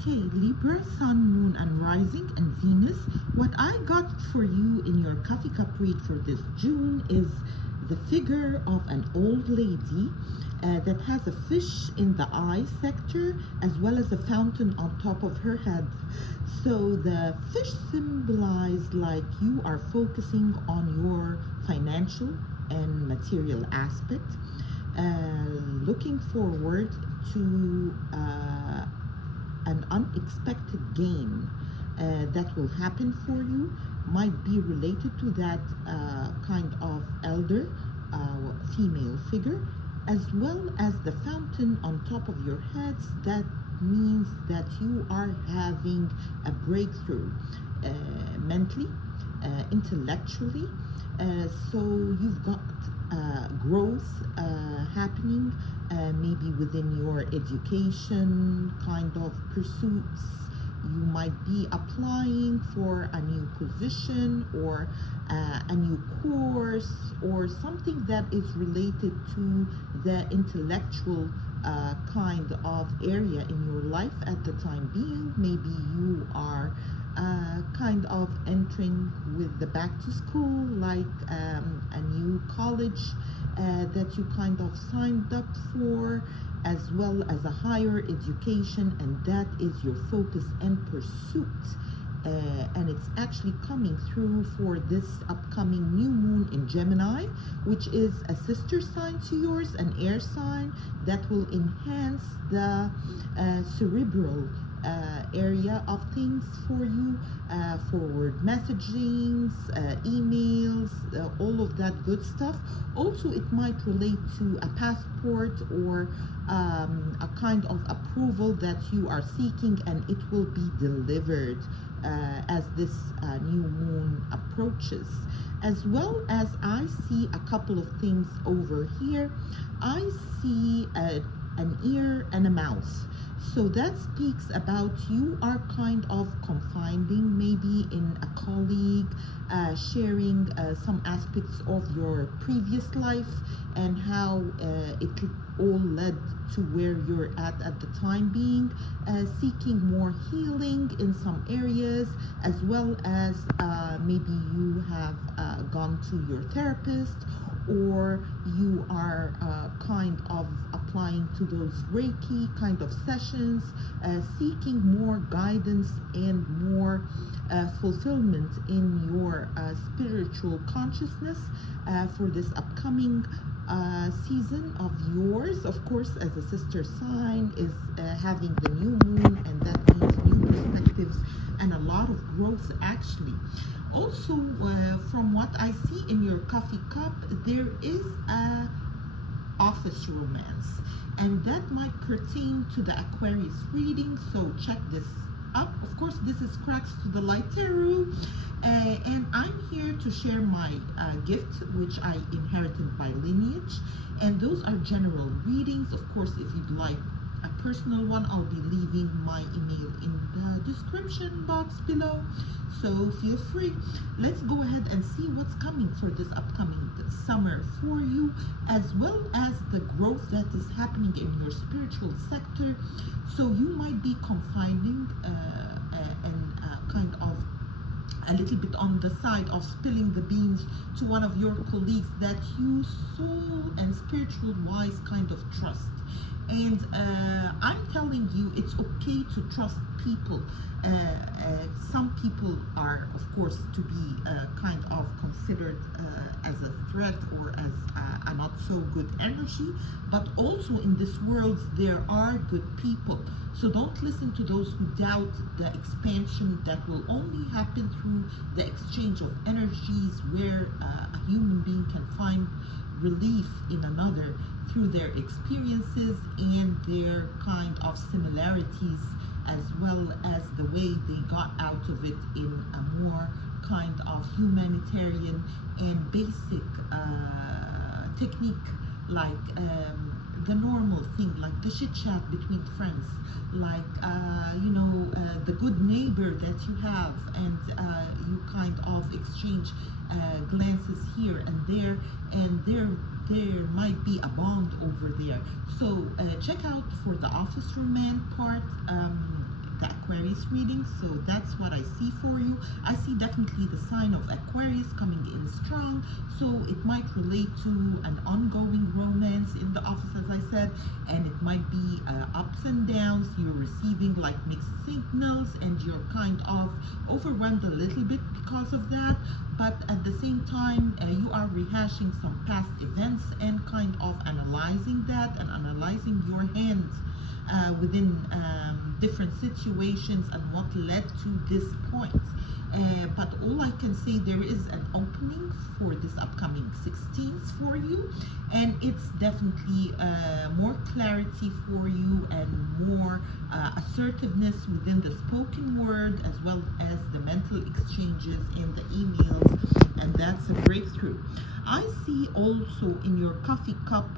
Okay, Libra, Sun, Moon, and Rising, and Venus. What I got for you in your coffee cup read for this June is the figure of an old lady that has a fish in the eye sector as well as a fountain on top of her head. So the fish symbolize like you are focusing on your financial and material aspect, looking forward to an unexpected gain that will happen for you, might be related to that kind of elder female figure, as well as the fountain on top of your heads. That means that you are having a breakthrough mentally, intellectually. So you've got growth happening, maybe within your education kind of pursuits. You might be applying for a new position or a new course or something that is related to the intellectual kind of area in your life at the time being. Maybe you are kind of entering with the back to school, like a new college that you kind of signed up for, as well as a higher education, and that is your focus and pursuit. And it's actually coming through for this upcoming new moon in Gemini, which is a sister sign to yours, an air sign that will enhance the cerebral area of things for you, forward messagings, emails, all of that good stuff. Also, it might relate to a passport or a kind of approval that you are seeking, and it will be delivered as this new moon approaches. As well as I see a couple of things over here. I see an ear and a mouth. So that speaks about you are kind of confiding maybe in a colleague, sharing some aspects of your previous life and how it all led to where you're at the time being, seeking more healing in some areas, as well as maybe you have gone to your therapist, or you are kind of applying to those Reiki kind of sessions, seeking more guidance and more fulfillment in your spiritual consciousness for this upcoming season of yours. Of course, as a sister sign is having the new moon, and that means new perspectives and a lot of growth actually. Also, from what I see in your coffee cup, there is a office romance, and that might pertain to the Aquarius reading, so check this up. Of course, this is Cracks to the Light Tarot, and I'm here to share my gift, which I inherited by lineage, and those are general readings. Of course, if you'd like a personal one, I'll be leaving my email in the description box below, so feel free. Let's go ahead and see what's coming for this upcoming summer for you, as well as the growth that is happening in your spiritual sector. So you might be confiding and kind of a little bit on the side of spilling the beans to one of your colleagues that you soul and spiritual wise kind of trust. And I'm telling you, it's okay to trust people. Some people are, of course, to be kind of considered as a threat or as a not so good energy, but also in this world there are good people. So don't listen to those who doubt the expansion that will only happen through the exchange of energies, where a human being can find relief in another through their experiences and their kind of similarities, as well as the way they got out of it in a more kind of humanitarian and basic technique, like the normal thing, like the chit chat between friends, like the good neighbor that you have, and you kind of exchange glances here and there might be a bond over there. So check out for the office romance part, the Aquarius reading, so that's what I see for you. I see definitely the sign of Aquarius coming in strong, so it might relate to an ongoing romance in the office, as I said, and it might be ups and downs. You're receiving like mixed signals and you're kind of overwhelmed a little bit because of that, but at the same time you are rehashing some past events and kind of analyzing that and analyzing your hand within different situations and what led to this point. But all I can say, there is an opening for this upcoming 16th for you, and it's definitely more clarity for you and more assertiveness within the spoken word as well as the mental exchanges in the emails, and that's a breakthrough. I see also in your coffee cup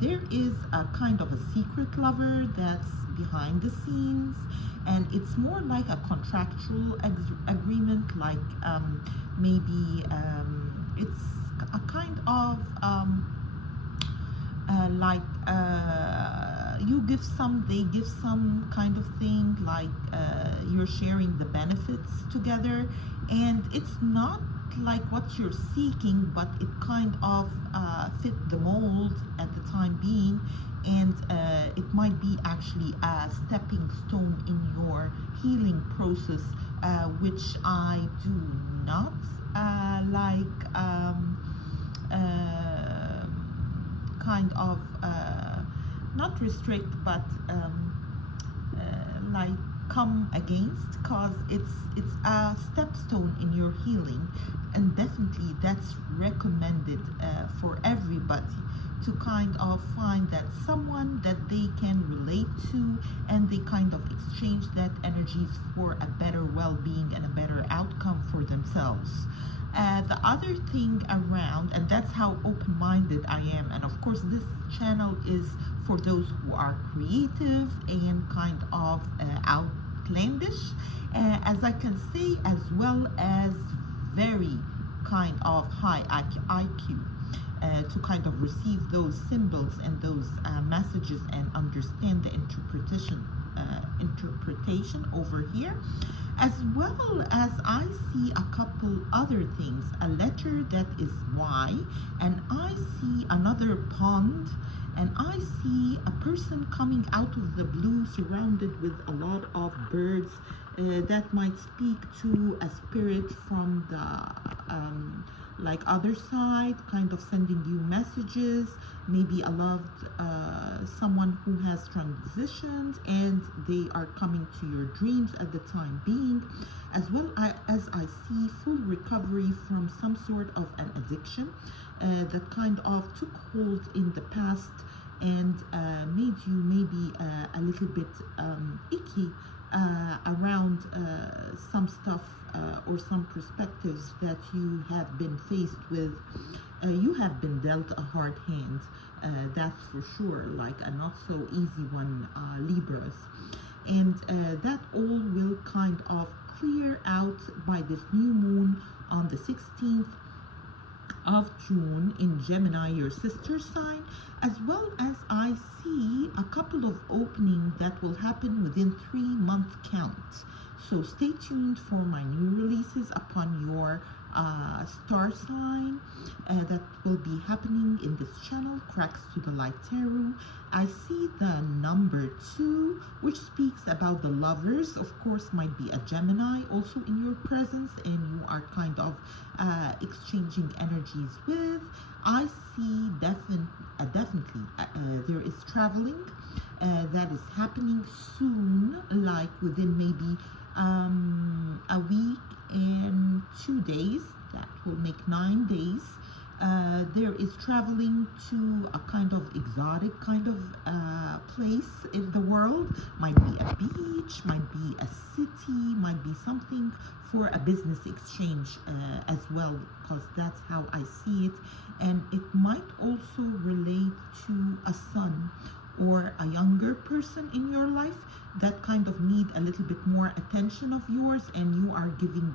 there is a kind of a secret lover that's behind the scenes, and it's more like a contractual agreement, like maybe it's a kind of like you give some, they give some kind of thing, like you're sharing the benefits together, and it's not like what you're seeking, but it kind of fit the mold at the time being, and it might be actually a stepping stone in your healing process, which I do not kind of not restrict, but like come against, cause it's a stepstone in your healing, and definitely that's recommended for everybody to kind of find that someone that they can relate to, and they kind of exchange that energies for a better well-being and a better outcome for themselves. The other thing around, and that's how open-minded I am, and of course this channel is for those who are creative and kind of outlandish, as I can say, as well as very kind of high IQ, to kind of receive those symbols and those messages and understand the interpretation over here, as well as I see a couple other things, a letter that is Y, and I see another pond, and I see a person coming out of the blue surrounded with a lot of birds. That might speak to a spirit from the like other side, kind of sending you messages, maybe a loved someone who has transitioned and they are coming to your dreams at the time being, as well as I see full recovery from some sort of an addiction that kind of took hold in the past and made you maybe a little bit icky around some stuff or some perspectives that you have been faced with. You have been dealt a hard hand, that's for sure, like a not so easy one, Libras. And that all will kind of clear out by this new moon on the 16th of June in Gemini, your sister sign, as well as I see a couple of openings that will happen within 3-month count. So stay tuned for my new releases upon your star sign that will be happening in this channel, Cracks to the Light Tarot. I see the number 2, which speaks about the lovers. Of course, might be a Gemini also in your presence, and you are kind of exchanging energies with. I see definitely there is traveling that is happening soon, like within maybe a week and 2 days. That will make 9 days. There is traveling to a kind of exotic kind of place in the world. Might be a beach, might be a city, might be something for a business exchange as well, because that's how I see it. And it might also relate to a son or a younger person in your life that kind of need a little bit more attention of yours, and you are giving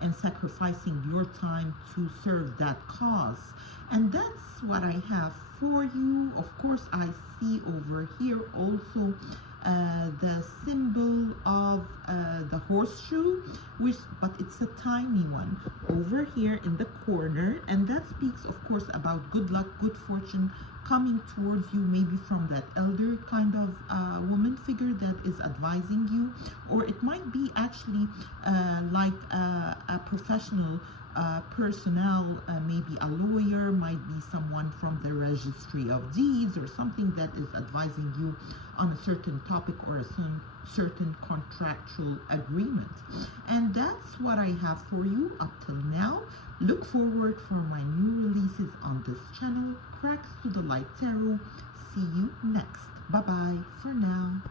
and sacrificing your time to serve that cause. And that's what I have for you. Of course, I see over here also the symbol of the horseshoe, but it's a tiny one over here in the corner, and that speaks of course about good luck, good fortune coming towards you, maybe from that elder kind of woman figure that is advising you, or it might be actually like a professional personnel, maybe a lawyer, might be someone from the registry of deeds or something that is advising you on a certain topic or a certain contractual agreement. And that's what I have for you up till now. Look forward for my new releases on this channel, Cracks to the Light Tarot. See you next. Bye bye for now.